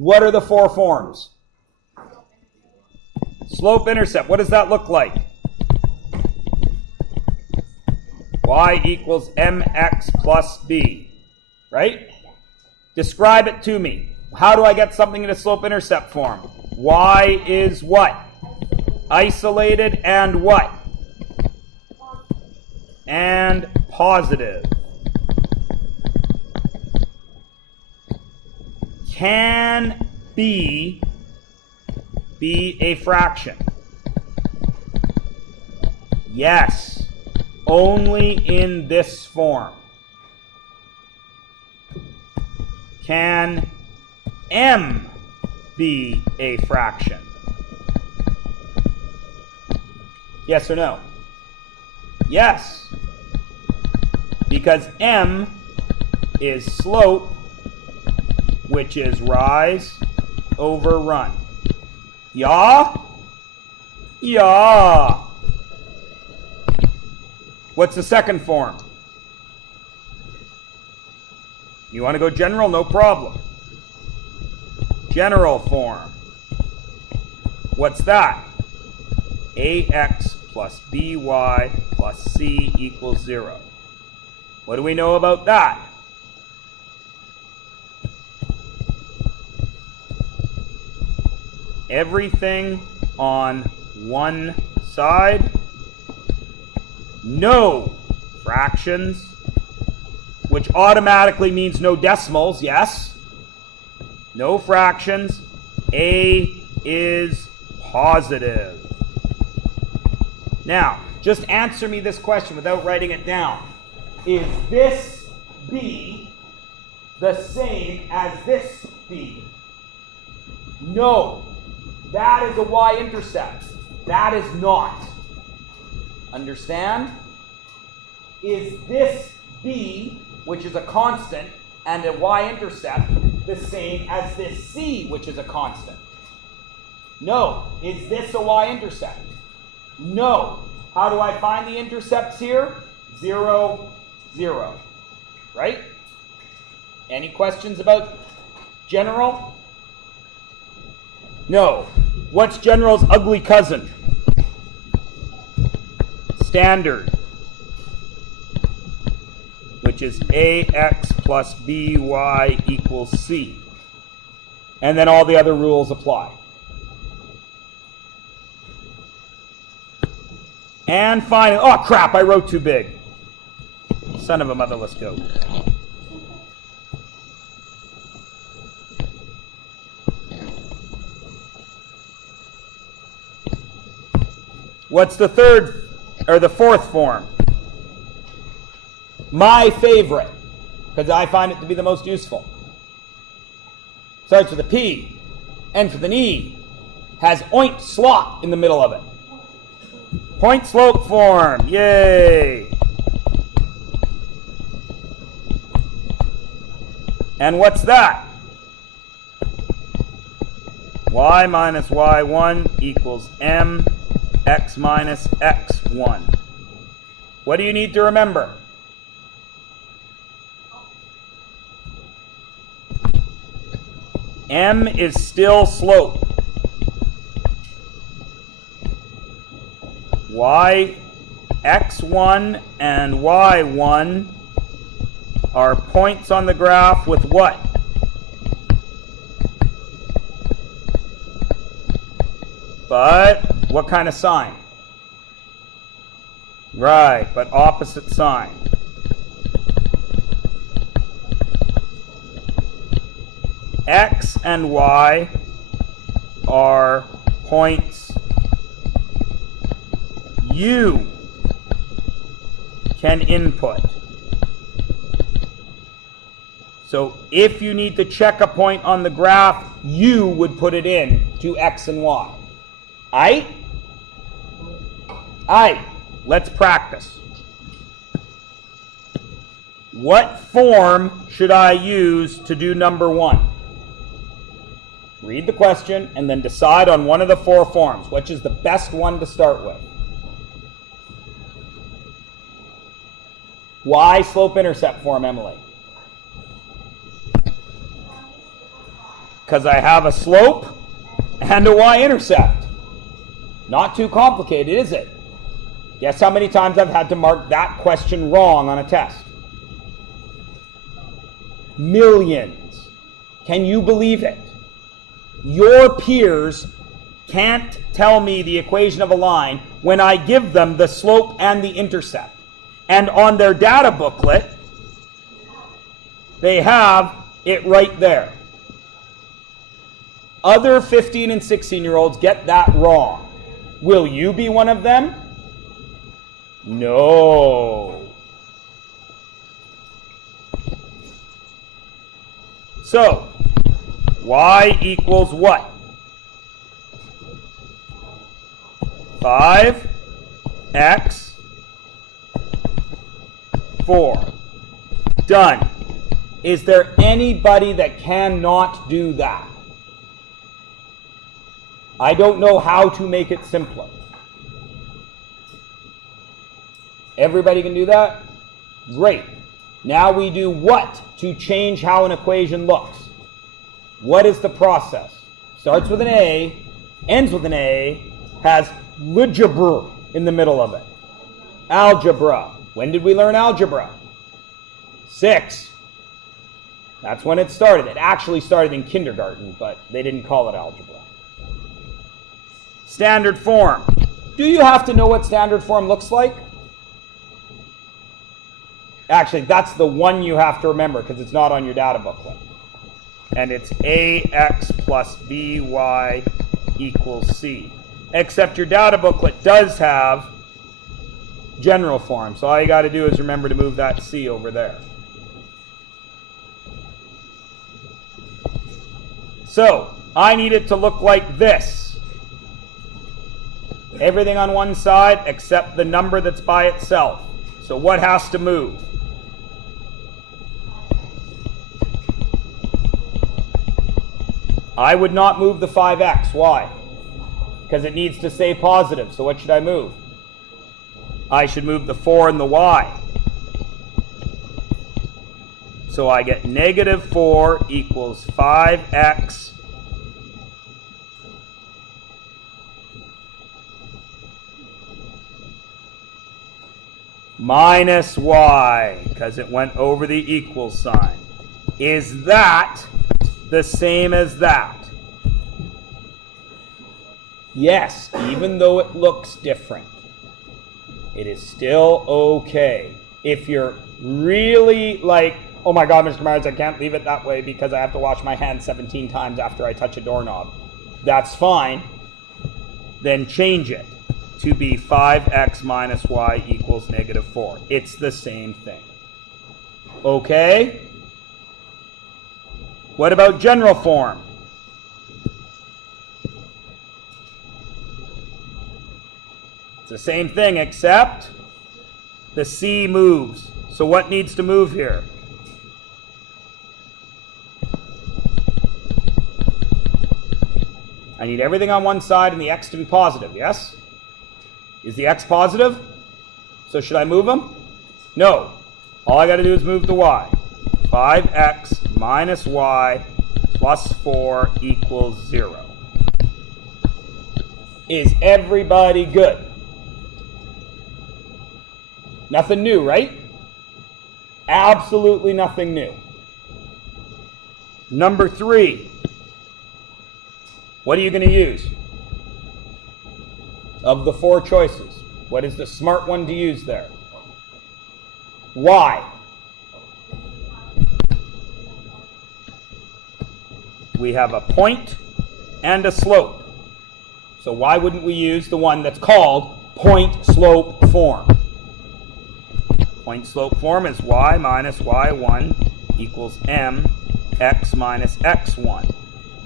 What are the four forms? Slope-intercept. What does that look like? Y equals mx plus b. Right? Describe it to me. How do I get something in a slope-intercept form? Y is what? Isolated and what? And positive. Can b be a fraction? Yes. Only in this form. Can m be a fraction? Yes or no? Yes. Because m is slope, which is rise over run. Yeah? Yeah. What's the second form? You want to go general? No problem. General form. What's that? ax plus by plus c equals 0. What do we know about that? Everything on one side. No fractions, which automatically means no decimals, yes? No fractions. A is positive. Now, just answer me this question without writing it down. Is this B the same as this B? No. That is a y-intercept. That is not. Understand? Is this B, which is a constant, and a y-intercept, the same as this C, which is a constant? No. Is this a y-intercept? No. How do I find the intercepts here? 0, 0. Right? Any questions about general? No. What's general's ugly cousin? Standard, which is ax plus by equals c. And then all the other rules apply. And finally, oh crap, I wrote too big. Son of a motherless goat. What's the third, or the fourth form? My favorite, because I find it to be the most useful. Starts with a P, ends with an E, has oint slot in the middle of it. Point slope form, yay! And what's that? Y minus y1 equals m x minus x1. What do you need to remember? M is still slope. Y, x1 and y1 are points on the graph with what? But what kind of sign? Right, but opposite sign. X and Y are points you can input. So if you need to check a point on the graph, you would put it in to X and Y. Aight? Aight. Let's practice. What form should I use to do number 1? Read the question and then decide on one of the 4 forms. Which is the best one to start with? Why slope-intercept form, Emily? because I have a slope and a y-intercept. Not too complicated, is it? Guess how many times I've had to mark that question wrong on a test? Millions. Can you believe it? Your peers can't tell me the equation of a line when I give them the slope and the intercept. And on their data booklet, they have it right there. Other 15 and 16-year-olds get that wrong. Will you be one of them? No. So, y equals what? 5x 4. Done. Is there anybody that cannot do that? I don't know how to make it simpler. Everybody can do that? Great. Now we do what to change how an equation looks? What is the process? Starts with an A, ends with an A, has algebra in the middle of it. Algebra. When did we learn algebra? 6. That's when it started. It actually started in kindergarten, but they didn't call it algebra. Standard form. Do you have to know what standard form looks like? Actually, that's the one you have to remember because it's not on your data booklet. And it's ax plus by equals c. Except your data booklet does have general form. So all you got to do is remember to move that c over there. So I need it to look like this. Everything on one side except the number that's by itself. So what has to move? I would not move the 5x. Why? Because it needs to stay positive. So what should I move? I should move the 4 and the y. So I get negative 4 equals 5x minus y, because it went over the equal sign. Is that the same as that? Yes, even though it looks different, it is still okay. If you're really like, oh my God, Mr. Myers, I can't leave it that way because I have to wash my hands 17 times after I touch a doorknob. That's fine. Then change it to be 5x minus y equals negative 4. It's the same thing. Okay? What about general form? It's the same thing except the c moves. So what needs to move here? I need everything on one side and the x to be positive, yes? Is the x positive? So should I move them? No. All I got to do is move the y. 5x minus y plus 4 equals 0. Is everybody good? Nothing new, right? Absolutely nothing new. Number 3. What are you going to use? Of the 4 choices, what is the smart one to use there? Y. We have a point and a slope. So why wouldn't we use the one that's called point-slope form? Point-slope form is y minus y1 equals mx minus x1.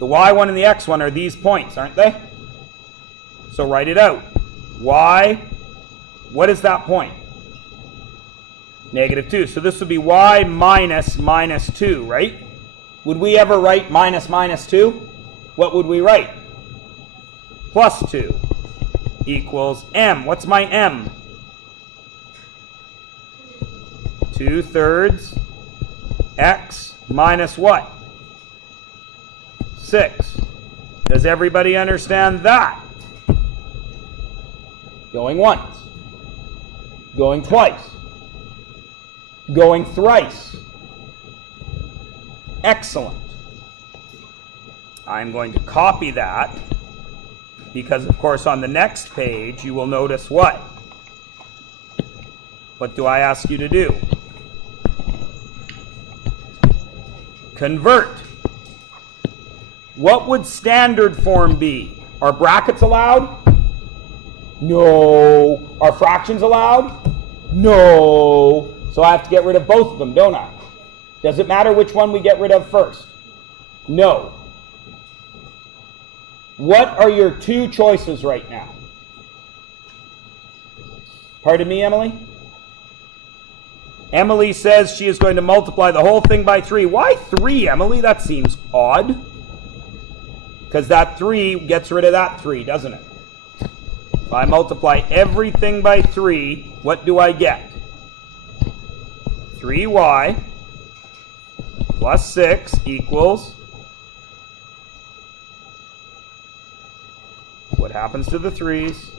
The y1 and the x1 are these points, aren't they? So write it out. Y, what is that point? Negative 2. So this would be y minus minus 2, right? Would we ever write minus minus 2? What would we write? Plus 2 equals m. What's my m? 2/3 x minus what? 6. Does everybody understand that? Going once. Going twice. Going thrice. Excellent. I'm going to copy that because, of course, on the next page, you will notice what? What do I ask you to do? Convert. What would standard form be? Are brackets allowed? No. Are fractions allowed? No. So I have to get rid of both of them, don't I? Does it matter which one we get rid of first? No. What are your two choices right now? Pardon me, Emily? Emily says she is going to multiply the whole thing by 3. Why 3, Emily? That seems odd. Because that 3 gets rid of that 3, doesn't it? If I multiply everything by 3, what do I get? 3y plus 6 equals... What happens to the 3's?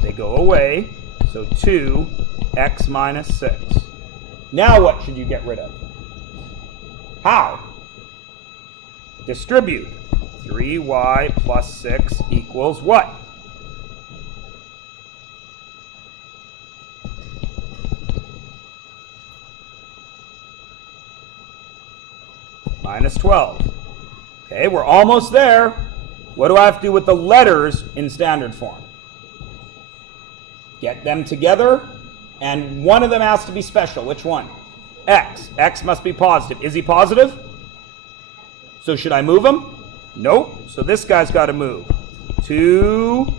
They go away. So 2x minus 6. Now what should you get rid of? How? Distribute. 3y plus 6 equals what? Minus 12. Okay, we're almost there. What do I have to do with the letters in standard form? Get them together, and one of them has to be special. Which one? X. X must be positive. Is he positive? So should I move him? Nope. So this guy's got to move. 2x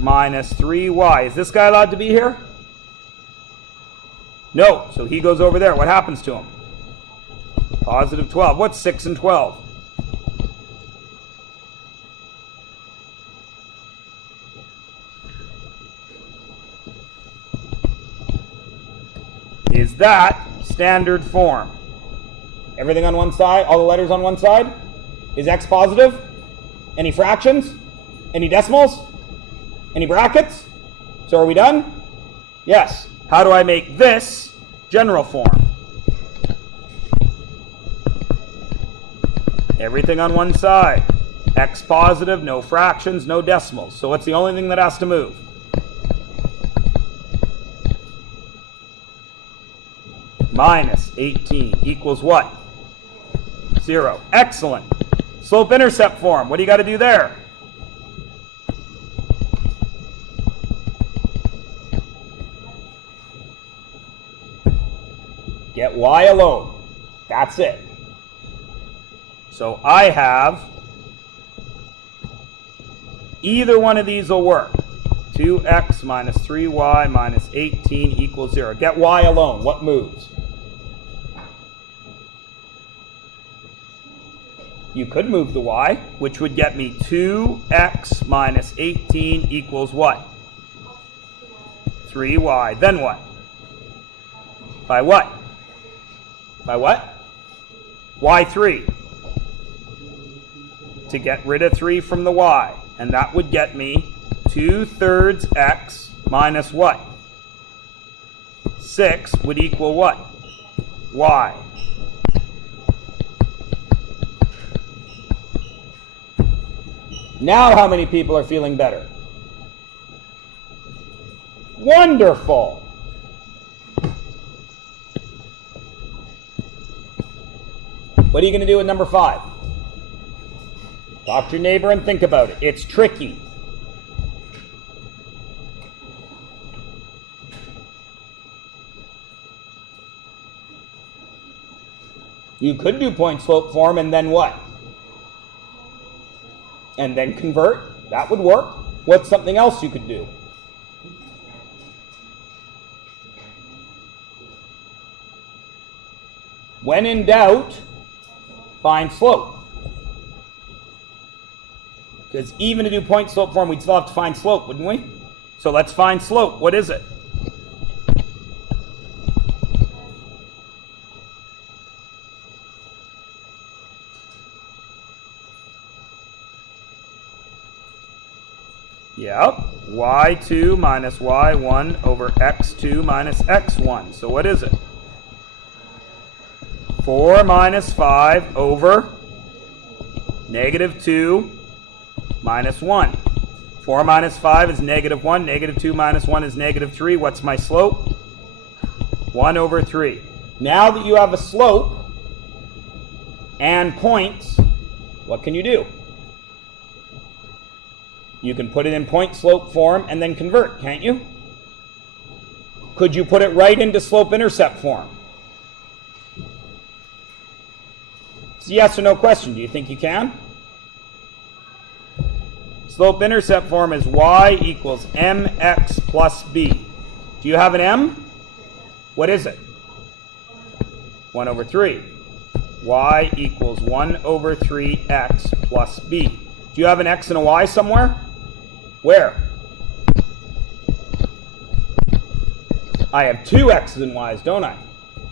minus 3y. Is this guy allowed to be here? No. So he goes over there. What happens to him? Positive 12. What's 6 and 12? Is that standard form? Everything on one side, all the letters on one side? Is x positive? Any fractions? Any decimals? Any brackets? So are we done? Yes. How do I make this general form? Everything on one side. X positive, no fractions, no decimals. So what's the only thing that has to move? Minus 18 equals what? 0. Excellent. Slope-intercept form. What do you got to do there? Get y alone. That's it. So I have either one of these will work. 2x minus 3y minus 18 equals 0. Get y alone. What moves? You could move the y, which would get me 2x minus 18 equals what? 3y. Then what? By what? By what? y3. To get rid of 3 from the y. And that would get me 2/3 x minus what? 6 would equal what? Y. Now how many people are feeling better? Wonderful. What are you going to do with number 5? Talk to your neighbor and think about it. It's tricky. You could do point slope form and then what? And then convert. That would work. What's something else you could do? When in doubt, find slope. Because even to do point slope form, we'd still have to find slope, wouldn't we? So let's find slope. What is it? Yep. y2 minus y1 over x2 minus x1. So what is it? 4 minus 5 over negative 2 minus 1. 4 minus 5 is negative 1. Negative 2 minus 1 is negative 3. What's my slope? 1 over 3. Now that you have a slope and points, what can you do? You can put it in point-slope form and then convert, can't you? Could you put it right into slope-intercept form? It's a yes or no question. Do you think you can? Slope-intercept form is y equals mx plus b. Do you have an m? What is it? 1 over 3. Y equals 1 over 3x plus b. Do you have an x and a y somewhere? Where? I have two x's and y's, don't I?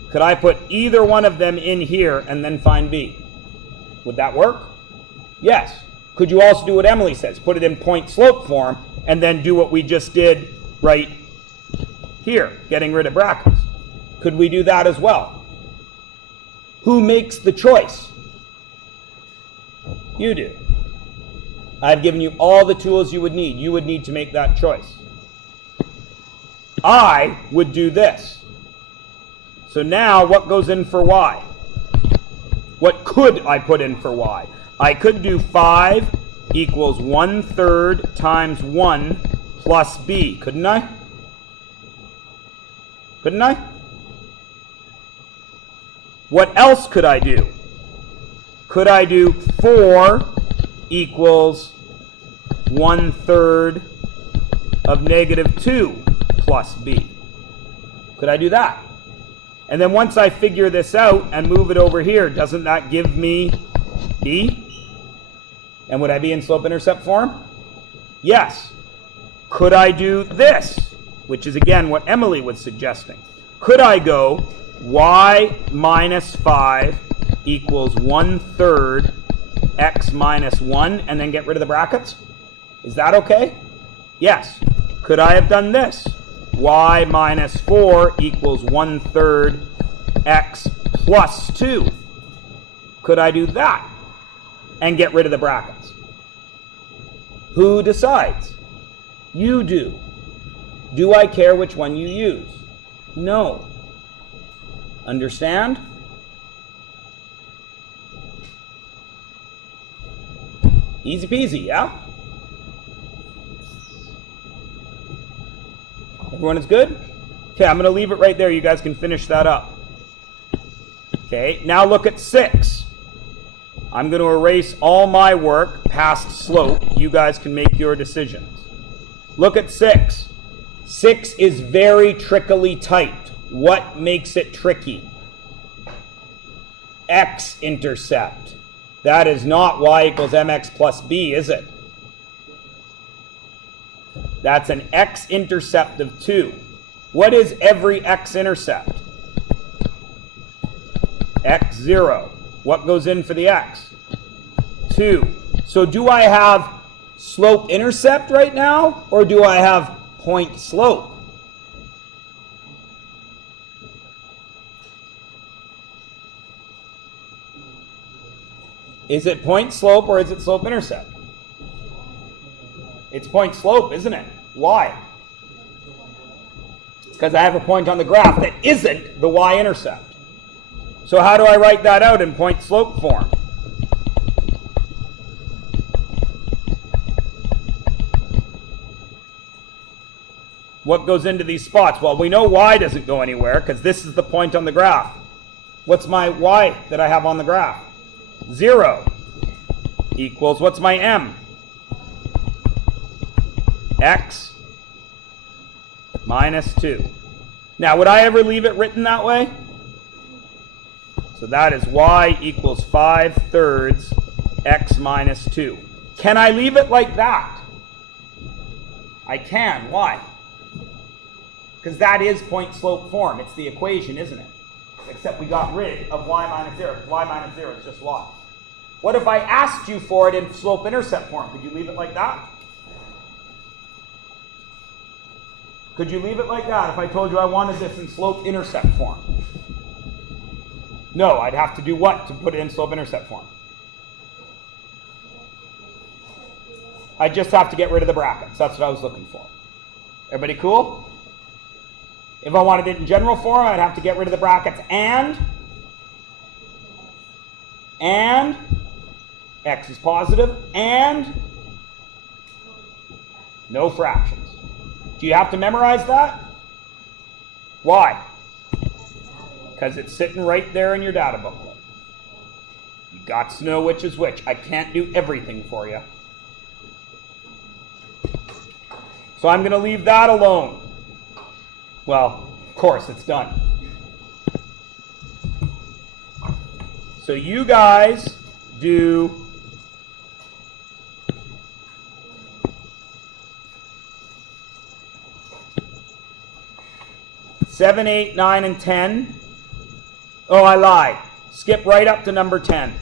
Could I put either one of them in here and then find b? Would that work? Yes. Could you also do what Emily says? Put it in point-slope form and then do what we just did right here, getting rid of brackets. Could we do that as well? Who makes the choice? You do. I've given you all the tools you would need. You would need to make that choice. I would do this. So now what goes in for y? What could I put in for y? I could do 5 equals 1/3 times 1 plus b. Couldn't I? Couldn't I? What else could I do? Could I do 4 equals 1/3 of negative 2 plus b? Could I do that? And then once I figure this out and move it over here, doesn't that give me b? And would I be in slope-intercept form? Yes. Could I do this? Which is again what Emily was suggesting. Could I go y minus 5 equals 1/3 x minus 1 and then get rid of the brackets? Is that okay? Yes. Could I have done this? Y minus 4 equals 1/3 x plus 2. Could I do that and get rid of the brackets? Who decides? You do. Do I care which one you use? No. Understand? Easy peasy, yeah? Everyone is good? Okay, I'm going to leave it right there. You guys can finish that up. Okay, now look at 6. I'm going to erase all my work past slope. You guys can make your decisions. Look at 6. 6 is very trickily typed. What makes it tricky? X-intercept. That is not y equals mx plus b, is it? That's an x-intercept of 2. What is every x-intercept? x0. What goes in for the x? 2. So do I have slope-intercept right now, or do I have point-slope? Is it point-slope or is it slope-intercept? It's point-slope, isn't it? Why? Because I have a point on the graph that isn't the y-intercept. So how do I write that out in point-slope form? What goes into these spots? Well, we know y doesn't go anywhere because this is the point on the graph. What's my y that I have on the graph? 0 equals, what's my m? X minus 2. Now, would I ever leave it written that way? So that is y equals 5/3 x minus 2. Can I leave it like that? I can. Why? Because that is point-slope form. It's the equation, isn't it? Except we got rid of y minus 0. Y minus 0 is just y. What if I asked you for it in slope-intercept form? Could you leave it like that? Could you leave it like that if I told you I wanted this in slope-intercept form? No, I'd have to do what to put it in slope-intercept form? I just have to get rid of the brackets. That's what I was looking for. Everybody cool? If I wanted it in general form, I'd have to get rid of the brackets and x is positive and no fractions. Do you have to memorize that? Why? Because it's sitting right there in your data booklet. You got to know which is which. I can't do everything for you. So I'm going to leave that alone. Well, of course, it's done. So you guys do seven, 8, 9, and 10. Oh, I lied. Skip right up to number 10.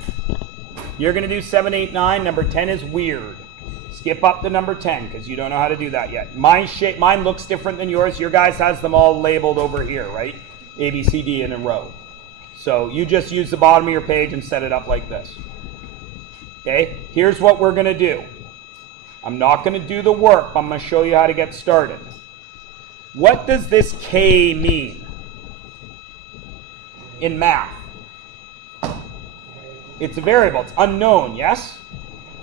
You're going to do 7, 8, 9. Number 10 is weird. Skip up to number 10 because you don't know how to do that yet. Mine looks different than yours. Your guys has them all labeled over here, right? A, B, C, D in a row. So you just use the bottom of your page and set it up like this. Okay? Here's what we're going to do. I'm not going to do the work, but I'm going to show you how to get started. What does this K mean in math? It's a variable. It's unknown, yes?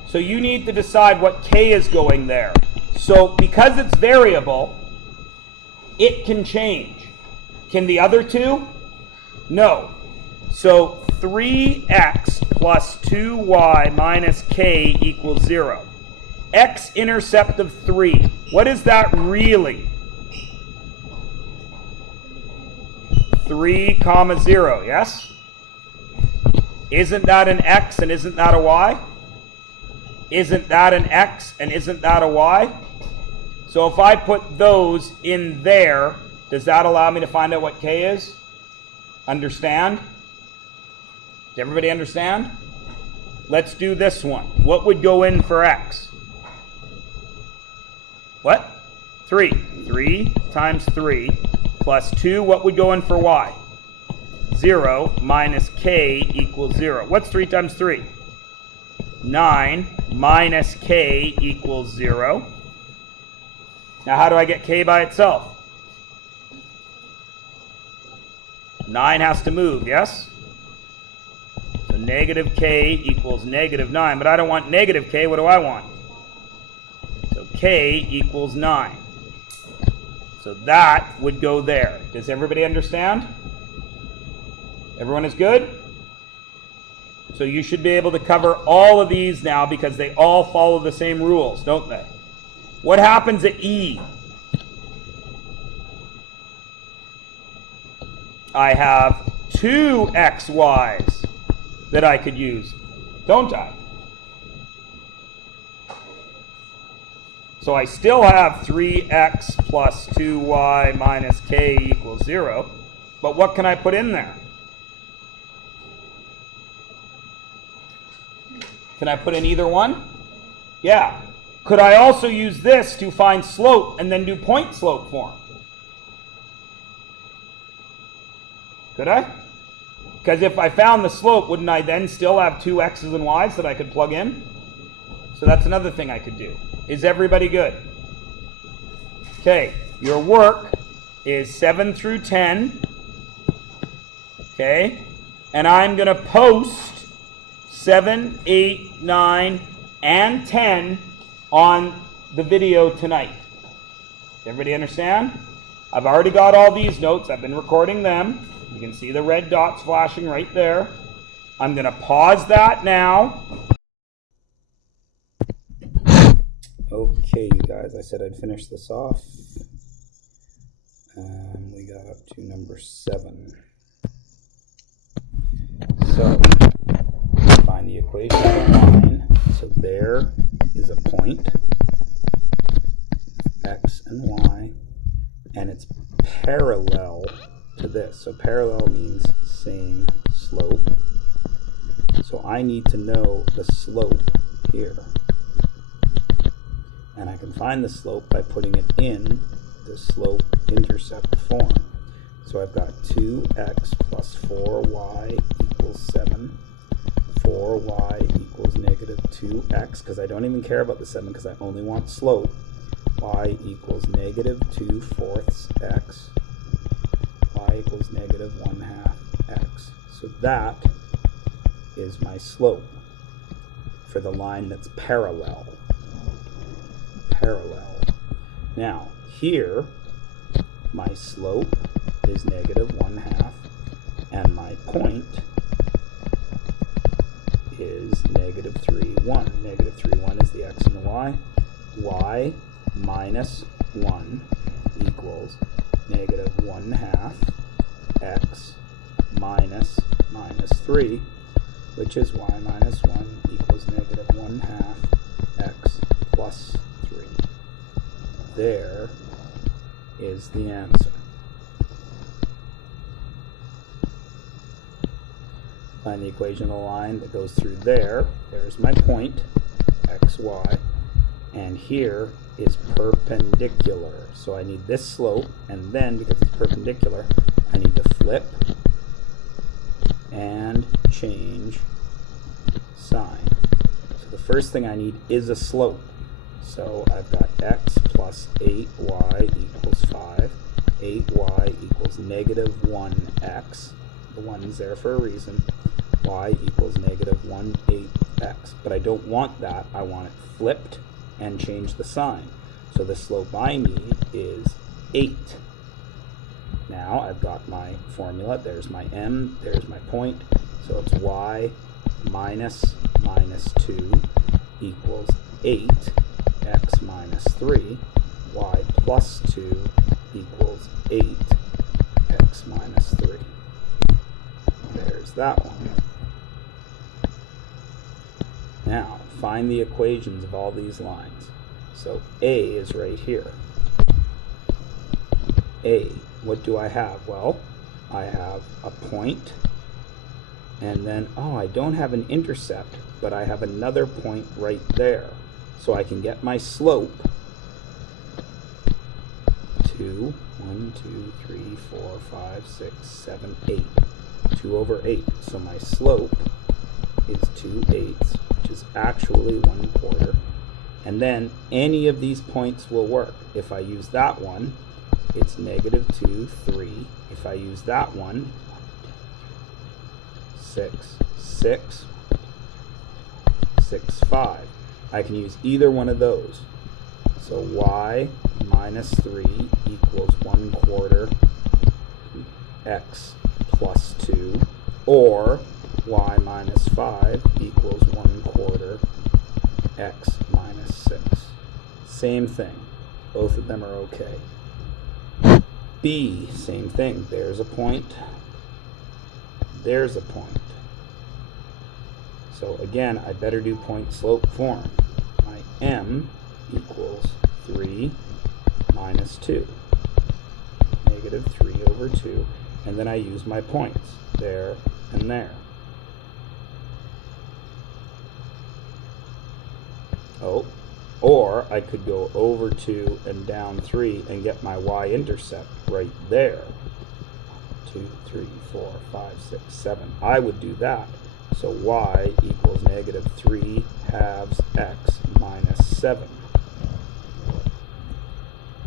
So you need to decide what K is going there. So because it's variable, it can change. Can the other two? No. So 3x plus 2y minus k equals 0. X-intercept of 3. What is that really? 3, 0, yes? Isn't that an x and isn't that a y? Isn't that an x and isn't that a y? So if I put those in there, does that allow me to find out what k is? Understand? Does everybody understand? Let's do this one. What would go in for x? What? 3. 3 times 3 plus 2. What would go in for y? 0 minus k equals 0. What's 3 times 3? 9 minus k equals 0. Now how do I get k by itself? 9 has to move, yes? So negative k equals negative 9. But I don't want negative k. What do I want? So k equals 9. So that would go there. Does everybody understand? Everyone is good? So you should be able to cover all of these now because they all follow the same rules, don't they? What happens at E? I have 2 xy's that I could use, don't I? So I still have 3x plus 2y minus k equals 0. But what can I put in there? Can I put in either one? Yeah. Could I also use this to find slope and then do point slope form? Could I? Because if I found the slope, wouldn't I then still have 2 x's and y's that I could plug in? So that's another thing I could do. Is everybody good? Okay, your work is 7 through 10. Okay, and I'm going to post 7, 8, 9, and 10 on the video tonight. Everybody understand? I've already got all these notes. I've been recording them. You can see the red dots flashing right there. I'm going to pause that now. Okay, you guys, I said I'd finish this off. We got up to number 7. So, find the equation of a line. So there is a point, x and y, and it's parallel to this. So parallel means same slope. So I need to know the slope here. And I can find the slope by putting it in the slope-intercept form. So I've got 2x plus 4y equals 7. 4y equals negative 2x, because I don't even care about the 7 because I only want slope. Y equals negative 2/4 x. Y equals negative 1/2 x. So that is my slope for the line that's parallel. Parallel. Now, here, my slope is negative 1/2, and my point is negative 3, 1. Negative 3, 1 is the x and the y. Y minus 1 equals negative 1/2 x minus 3, which is y minus 1 equals negative 1/2 x plus 3. There is the answer. Find the equation of the line that goes through there. There's my point, x, y, and here is perpendicular. So I need this slope, and then because it's perpendicular, I need to flip and change sign. So the first thing I need is a slope. So I've got x plus 8y equals 5. 8y equals negative 1x. The 1's there for a reason. Y equals negative 1/8x. But I don't want that. I want it flipped and change the sign. So the slope I need is 8. Now I've got my formula. There's my m. There's my point. So it's y minus 2 equals 8. X minus 3. Y plus 2 equals 8. X minus 3. There's that one. Now, find the equations of all these lines. So A is right here. A, what do I have? Well, I have a point, and then, I don't have an intercept, but I have another point right there. So I can get my slope to 1, 2, 3, 4, 5, 6, 7, 8. 2 over 8. So my slope is 2/8, which is actually 1/4. And then any of these points will work. If I use that one, it's negative 2, 3. If I use that one, 6, 6, 6, 5. I can use either one of those. So y minus 3 equals 1/4 x plus 2, or y minus 5 equals 1/4 x minus 6. Same thing. Both of them are okay. B, same thing. There's a point. There's a point. So again, I better do point slope form. My m equals 3 minus 2. Negative 3 over 2. And then I use my points. There and there. Or I could go over 2 and down 3 and get my y-intercept right there. 2, 3, 4, 5, 6, 7. I would do that. So y equals negative 3/2 x minus 7.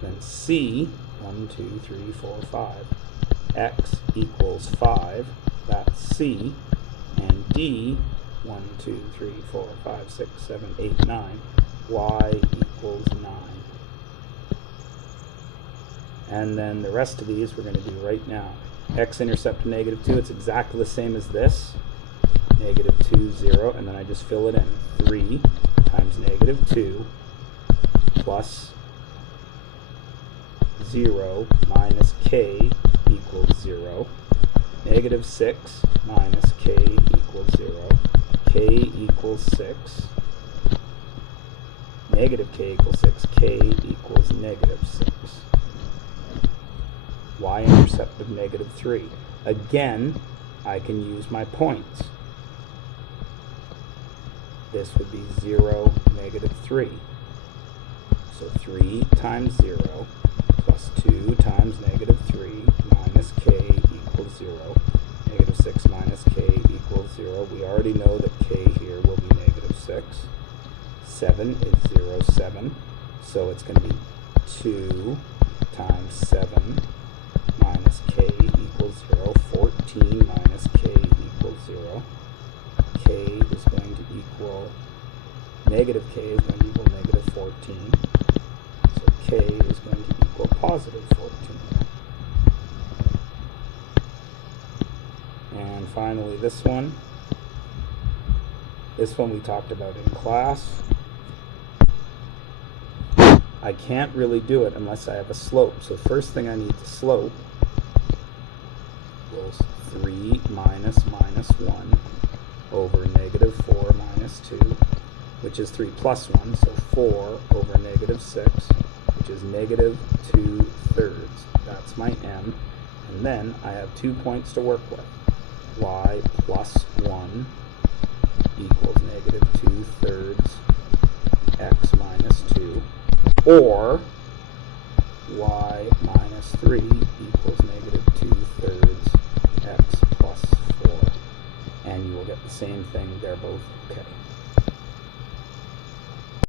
Then C, 1, 2, 3, 4, 5. X equals 5. That's C. And D, 1, 2, 3, 4, 5, 6, 7, 8, 9. Y equals 9. And then the rest of these we're going to do right now. X-intercept of negative 2, it's exactly the same as this. Negative 2, 0, and then I just fill it in. 3 times negative 2 plus 0 minus k equals 0. Negative 6 minus k equals 0. K equals 6. Negative k equals 6. K equals negative 6. Y-intercept of negative 3. Again, I can use my points. This would be 0, negative 3. So 3 times 0. So plus 2 times negative 3 minus k equals 0. Negative 6 minus k equals 0. We already know that k here will be negative 6. 7 is 0, 7. So it's going to be 2 times 7 minus k equals 0. 14 minus k equals 0. K is going to equal, negative k is going to equal negative 14. So k is going to equal positive 14. And finally this one. This one we talked about in class. I can't really do it unless I have a slope. So first thing I need to slope equals 3 minus 1 over negative 4 minus 2, which is 3 plus 1, so 4 over negative 6, which is negative 2/3. That's my m. And then I have 2 points to work with. Y plus 1 equals negative 2/3 x minus 2, or y minus 3 equals negative 2/3 x plus 4. And you will get the same thing. They're both okay.